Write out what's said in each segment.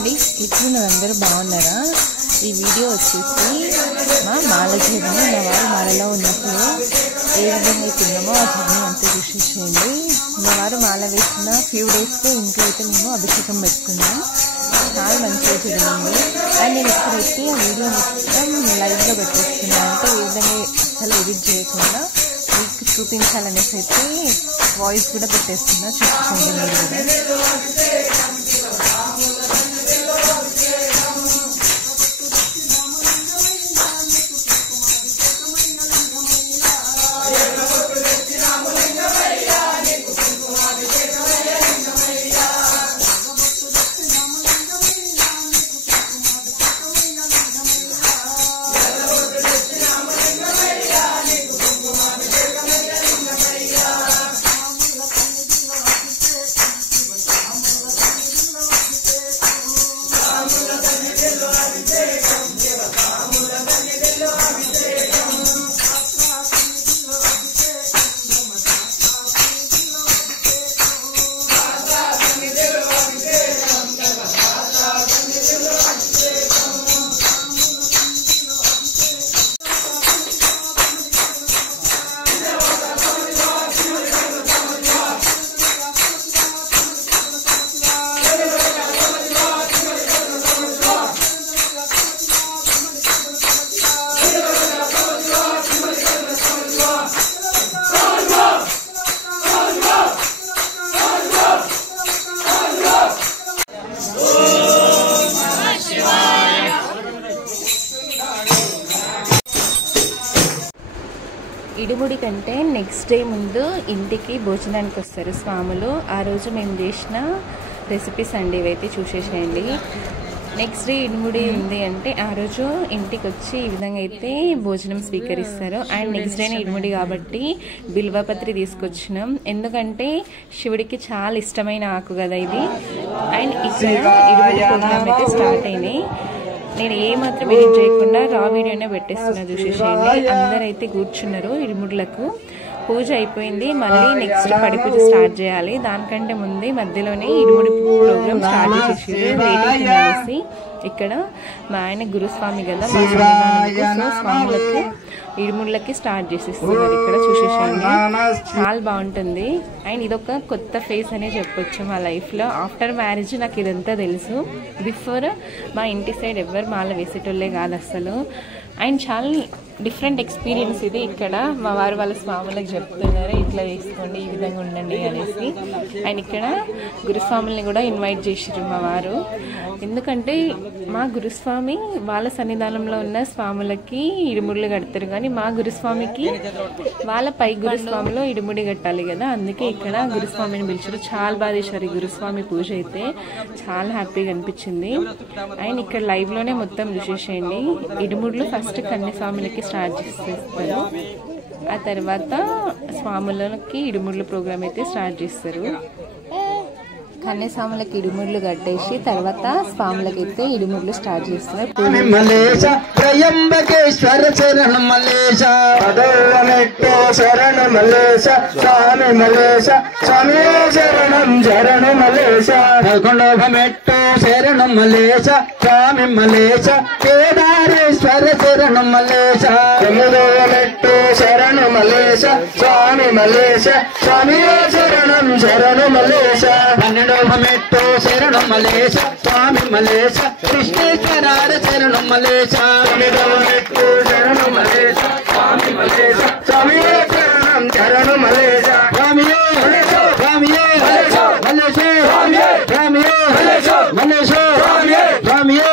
అండి, ఇప్పుడు అందరూ బాగున్నారా? ఈ వీడియో వచ్చేసి మా మాల జర్నీ, మా వారు మాలలో ఉన్నప్పుడు ఏ విధంగా తిన్నామో ఆ జర్నీ అంతా చూసేసేయండి. మా వారు మాల వేసిన ఫ్యూ డేస్లో ఇంట్లో అయితే మేము అభిషేకం పెట్టుకున్నాం. చాలా మంచిగా జరిగింది. అండ్ నేను ఇక్కడైతే ఆ వీడియో మొత్తం లైవ్లో పెట్టేస్తున్నాను. అంటే ఏ విధంగా అసలు ఎడిట్ చేయకుండా మీకు చూపించాలనేసి అయితే వాయిస్ కూడా పెట్టేస్తున్నా. చూసుకోండి మీరు కూడా. ఇడుముడి కంటే నెక్స్ట్ డే ముందు ఇంటికి భోజనానికి వస్తారు స్వాములు. ఆ రోజు మేము చేసిన రెసిపీస్ అండి ఇవైతే చూసేసేయండి. నెక్స్ట్ డే ఇడుముడి ఉంది అంటే ఆ రోజు ఇంటికి వచ్చి ఈ విధంగా అయితే భోజనం స్వీకరిస్తారు. అండ్ నెక్స్ట్ డేనే ఇడుముడి కాబట్టి బిల్వపత్రి తీసుకొచ్చినాం. ఎందుకంటే శివుడికి చాలా ఇష్టమైన ఆకు కదా ఇది. అండ్ ఇక్కడ ఇడుముడి ప్రోగ్రామ్ అయితే స్టార్ట్ అయినాయి. నేను ఏమాత్రం ఎడిట్ చేయకుండా రా వీడియోనే పెట్టేస్తున్నా చూసేసేయండి. అందరైతే కూర్చున్నారు. ఇడుముడులకు పూజ అయిపోయింది. మళ్ళీ నెక్స్ట్ పడి పూజ స్టార్ట్ చేయాలి. దానికంటే ముందే మధ్యలోనే ఇడుముడి ప్రోగ్రామ్ స్టార్ట్ చేసేసారు. లేట్ చేసి ఇక్కడ మా ఆయన గురుస్వామి కదా, మా స్వాములకు ఇడుముళ్ళకి స్టార్ట్ చేసేస్తున్నారు. ఇక్కడ చూసేసేయండి, చాలా బాగుంటుంది. అండ్ ఇదొక కొత్త ఫేస్ అనే చెప్పొచ్చు మా లైఫ్లో. ఆఫ్టర్ మ్యారేజ్ నాకు ఇదంతా తెలుసు. బిఫోర్ మా ఇంటి సైడ్ ఎవరు మాల వేసేటోళ్ళే కాదు అసలు. అండ్ చాలా డిఫరెంట్ ఎక్స్పీరియన్స్ ఇది. ఇక్కడ మా వారు వాళ్ళ స్వాములకు చెప్తున్నారు ఇట్లా వేసుకోండి, ఈ విధంగా ఉండండి అనేసి. అండ్ ఇక్కడ గురుస్వాముల్ని కూడా ఇన్వైట్ చేసారు మా వారు. ఎందుకంటే మా గురుస్వామి వాళ్ళ సన్నిధానంలో ఉన్న స్వాములకి ఇడుముడులు కడతారు, కానీ మా గురుస్వామికి వాళ్ళ పై గురుస్వామిలో ఇడుముడి కట్టాలి కదా. అందుకే ఇక్కడ గురుస్వామిని పిలిచారు. చాలా బాగా చేశారు ఈ గురుస్వామి పూజ అయితే. చాలా హ్యాపీగా అనిపించింది. అండ్ ఇక్కడ లైవ్లోనే మొత్తం చూసేసేయండి. ఇడుముడులు ఫస్ట్ కన్యస్వాములకి స్టార్ట్ చేసేస్తారు. ఆ తర్వాత స్వాములకి ఇడుముడుల ప్రోగ్రామ్ అయితే స్టార్ట్ చేస్తారు. కన్యస్వాములకి ఇడుముడులు కట్టేసి తర్వాత స్వాములకైతే ఇడుముడులు స్టార్ట్ చేస్తున్నారు. త్రయంబకేశ్వర శరణ మల్లేశ శరణ మల్లేశ స్వామి మల్లేశ స్వామి శరణం శరణ మల్లేశ కొండోభమెట్టు శరణ మల్లేశ స్వామి మల్లేశ కేదారేశ్వర శరణ మల్లేశ మెట్టు శరణ మల్లేశ స్వామి మల్లేశ స్వామి శరణం శరణ మల్లేశ మెట్టు శరణం మల్లేశ స్వామి మల్లేశ కృష్ణేశ్వరార శరణం మల్లేశ మెట్టు శరణం మల్లేశ స్వామి మల్లేశ స్వామి శరణం శరణం మల్లేశ స్వామియే స్వామియే మల్లేశ స్వామియే మల్లేశ స్వామియే.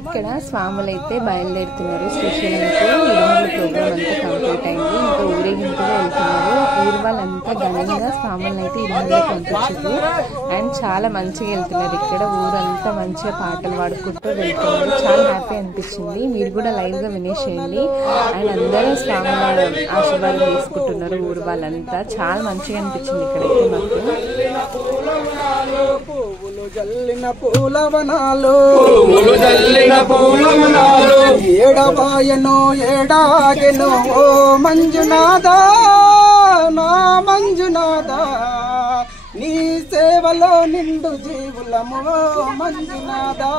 ఇక్కడ స్వాములైతే బయలుదేరుతున్నారు శ్రీశైలంకు. ఇడుముల ప్రోగ్రామ్ అంతా కంప్లీట్ అయింది. ఇంకా ఊరేగింపుగా వెళ్తున్నారు. ఊరు వాళ్ళంతా ఘనంగా స్వాములను అయితే ఇడుములకు పంపించారు. అండ్ చాలా మంచిగా వెళ్తున్నారు. ఇక్కడ ఊరంతా మంచిగా పాటలు పాడుకుంటూ వెళ్తున్నారు. చాలా హ్యాపీ అనిపించింది. మీరు కూడా లైవ్ గా వినేసేయండి. అండ్ అందరూ స్వాముల ఆశీర్వాదం తీసుకుంటున్నారు ఊరు వాళ్ళంతా. చాలా మంచిగా అనిపించింది ఇక్కడైతే మాకు. జల్లిన పూలవనాలు ఏడవాయనో ఏడాగెనో ఓ మంజునాథ నా మంజునాథ నీ సేవలో నిండు జీవులము మంజునాథా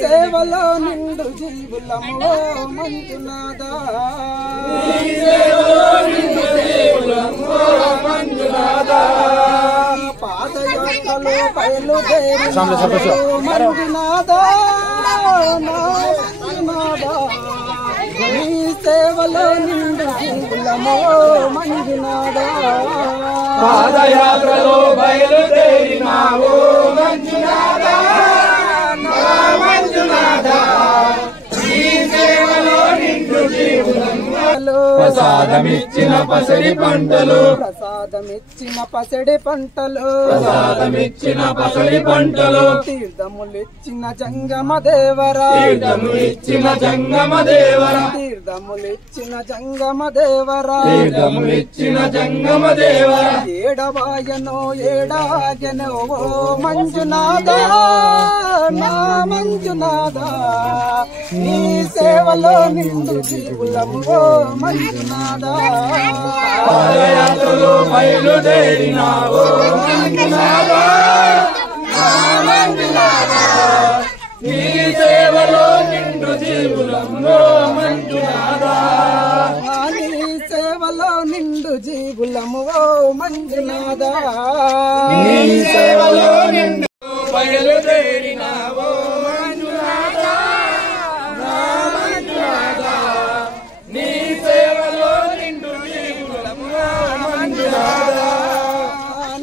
సేవలో నిండు జీవులము మంజునాథా పాదయాత్రలో బయలుదేరి మంజునాథా మంజునాథా నీ సేవలో నిండు జీవులము మంజునాథా పాదయాత్రలో బయలుదేరినావు మంజునాథా ప్రసాదమిచ్చిన పసిడి పంటలు ప్రసాదమిచ్చిన పసిడి పంటలు ప్రసాదమిచ్చిన పసిడి పంటలు తీర్థములిచ్చిన జంగమ దేవరా తీర్థములిచ్చిన జంగమ దేవరా తీర్థములిచ్చిన జంగమ దేవరా తీర్థములిచ్చిన జంగమ దేవరా ఏడవాయనో ఏడాగెనో ఓ మంజునాథా నా మంజునాథా నీ సేవలో నిండు జీవులము ఓ మంజునాథా పాదయాత్రలో బయలుదేరినావు మంజునాథా మంజునాథా నీ సేవలో నిండు జీవులము మంజునాథా నీ సేవలో నిండు జీవులము ఓ మంజునాథా నీ సేవలో నిండు బయలుదేరినావు మంజునాథా మంజునాథా నీ సేవలో నిండు జీవులము మంజునాథా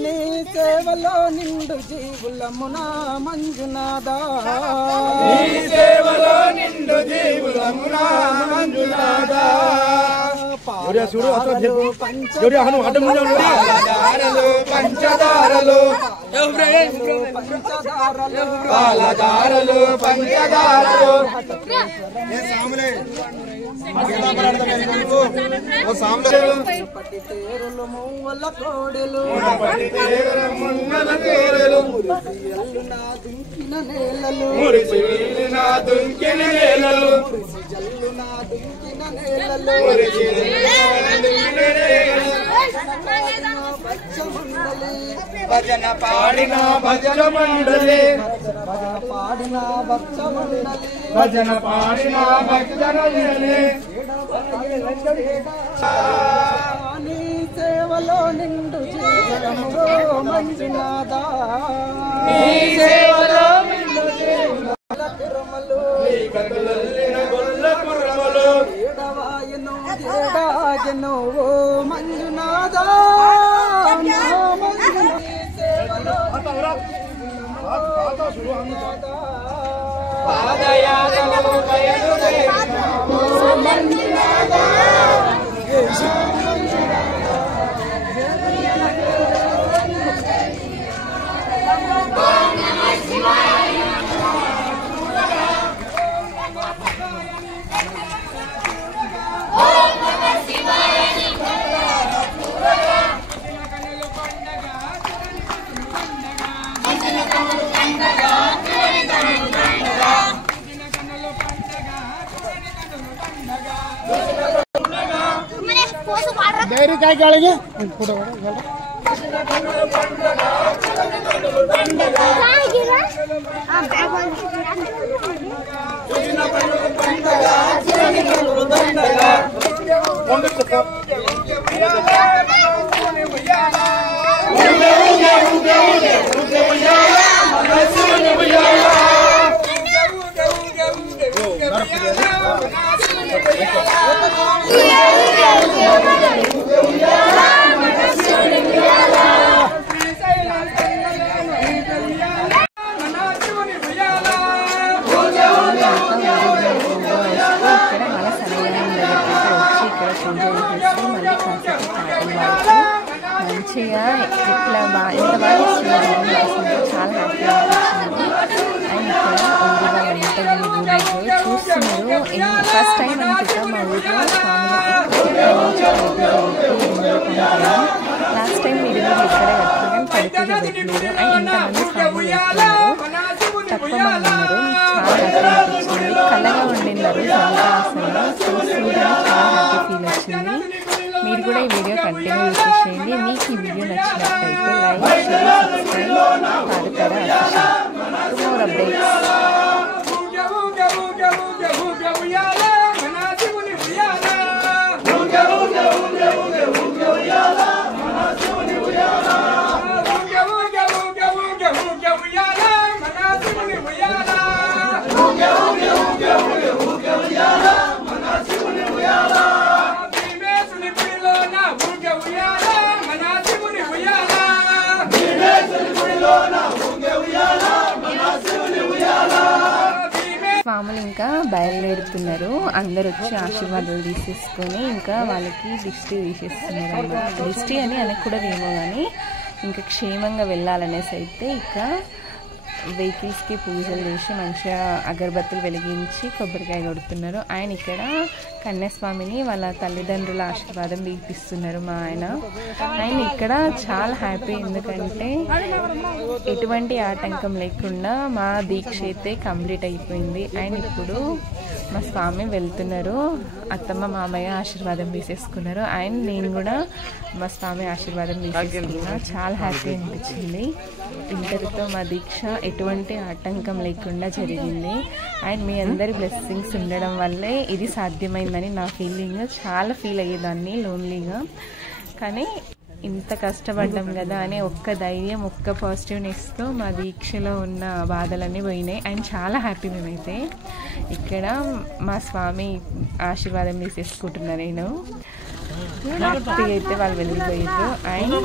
నీ సేవలో నిండు జీవులమునా మంజునాథా నీ సేవలో నిండు జీవులమునా మంజునాథా పాలధారలు పంచదారలు పాలధారలు పంచదారలు పటి తేరులు మూవల కోడెలు ముంగల తేరలు ఎల్లునా దుంకిన నేలలు మురిసిల్లిన దుంకిన నేలలు జల్లునా దుంకిన నేలలు భజన పాడిన భజన మండలి పాడిన భక్త మండలి భజన పాడిన భజన మండలి నీ సేవలో నిండు జీవనము మంజునాథా నీ సేవలో నిండు తిరుమలు కదులల్లిన గొల్ల పురములు ఏడవాయను ఏడాగెను ఓ మంజునాథా నా మంజునాథా సేవలో పాదయాత్రలో బయలుదేరినావు మంజునాథా డైరీ काय काढेंगे మంచిగా ఇట్లా ఎంత బాగా ఇస్తున్నారు చాలా హ్యాపీగా అనిపించింది. అండ్ ఇక్కడ ఉంది వాళ్ళంతా చూస్తున్నారు. ఫస్ట్ టైం అనుకుంటా మా ఊళ్ళో లాస్ట్ టైం మీరు ఇక్కడే కట్టుకున్నాను. పడుకోబెట్టలేదు. అండ్ ఇంతమంది స్వామి చేస్తున్నారు, తక్కువ మంది ఉన్నారు. చాలా హ్యాపీ అనిపించింది. కలగా ఉండినారు అంతా అసలు చూస్తుంటే చాలా హ్యాపీ ఫీల్ వచ్చింది. మీరు కూడా ఈ వీడియో కంటిన్యూ చేసేయండి. మీకు ఈ వీడియో నచ్చినట్లయితే like, share, subscribe, more updates. స్వాములు ఇంకా బయలుదేరుతున్నారు. అందరు వచ్చి ఆశీర్వాదాలు తీసేసుకొని ఇంకా వాళ్ళకి దిష్టి తీసేస్తున్నారు అన్నమాట. దిష్టి అని అనకూడదేమో కానీ ఇంకా క్షేమంగా వెళ్ళాలనేసి అయితే ఇక వెహికల్స్కి పూజలు చేసి మంచిగా అగరబత్తులు వెలిగించి కొబ్బరికాయ కొడుతున్నారు. ఆయన ఇక్కడ కన్యాస్వామిని వాళ్ళ తల్లిదండ్రుల ఆశీర్వాదం తీపిస్తున్నారు మా ఆయన. ఆయన ఇక్కడ చాలా హ్యాపీ, ఎందుకంటే ఎటువంటి ఆటంకం లేకుండా మా దీక్ష అయితే కంప్లీట్ అయిపోయింది. ఆయన ఇప్పుడు మా స్వామి వెళ్తున్నారు. అత్తమ్మ మామయ్య ఆశీర్వాదం తీసేసుకున్నారు. ఆయన నేను కూడా మా స్వామి ఆశీర్వాదం తీసేసుకున్నా. చాలా హ్యాపీ అనిపించింది. ఇంతటితో మా దీక్ష ఎటువంటి ఆటంకం లేకుండా జరిగింది. అండ్ మీ అందరి బ్లెస్సింగ్స్ ఉండడం వల్లే ఇది సాధ్యమైందని నా ఫీలింగ్. చాలా ఫీల్ అయ్యేదాన్ని లోన్లీగా, కానీ ఇంత కష్టపడ్డాం కదా అనే ఒక్క ధైర్యం, ఒక్క పాజిటివ్నెస్తో మా దీక్షలో ఉన్న బాధలన్నీ పోయినాయి. అండ్ చాలా హ్యాపీ మేమైతే. ఇక్కడ మా స్వామి ఆశీర్వాదం తీసేసుకుంటున్నా నేను. హ్యాపీ అయితే వాళ్ళు వెళ్ళిపోయారు. అండ్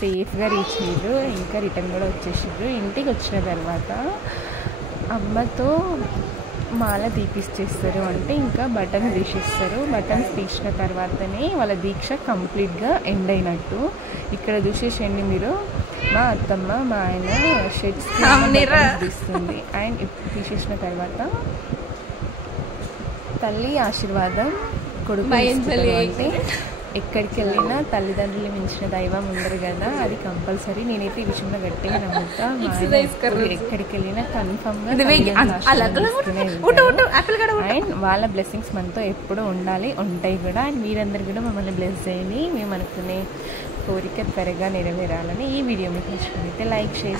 సేఫ్గా రీచ్ అయ్యారు. ఇంకా రిటర్న్ కూడా వచ్చేసారు. ఇంటికి వచ్చిన తర్వాత అమ్మతో మాల తీపిచ్చేస్తారు, అంటే ఇంకా బటన్స్ తీసేస్తారు. బటన్స్ తీసిన తర్వాతనే వాళ్ళ దీక్ష కంప్లీట్గా ఎండ్ అయినట్టు. ఇక్కడ చూసేసండి మీరు, మా అత్తమ్మ మా ఆయన షర్ట్స్ తీస్తుంది. అండ్ తీసేసిన తర్వాత తల్లి ఆశీర్వాదం కొడుకు అంటే ఎక్కడికి వెళ్ళినా తల్లిదండ్రులు మించిన దైవం ఉండరు కదా, అది కంపల్సరీ. నేనైతే ఈ విషయంలో గట్టిగా నమ్ముతా. ఎక్కడికి వెళ్ళినా కన్ఫర్మ్గా అండ్ వాళ్ళ బ్లెస్సింగ్స్ మనతో ఎప్పుడు ఉండాలి, ఉంటాయి కూడా. అండ్ మీరందరూ కూడా మమ్మల్ని బ్లెస్ చేయండి. మేము అనుకునే కోరిక త్వరగా నెరవేరాలని. ఈ వీడియో మీకు నచ్చినట్లయితే లైక్, షేర్,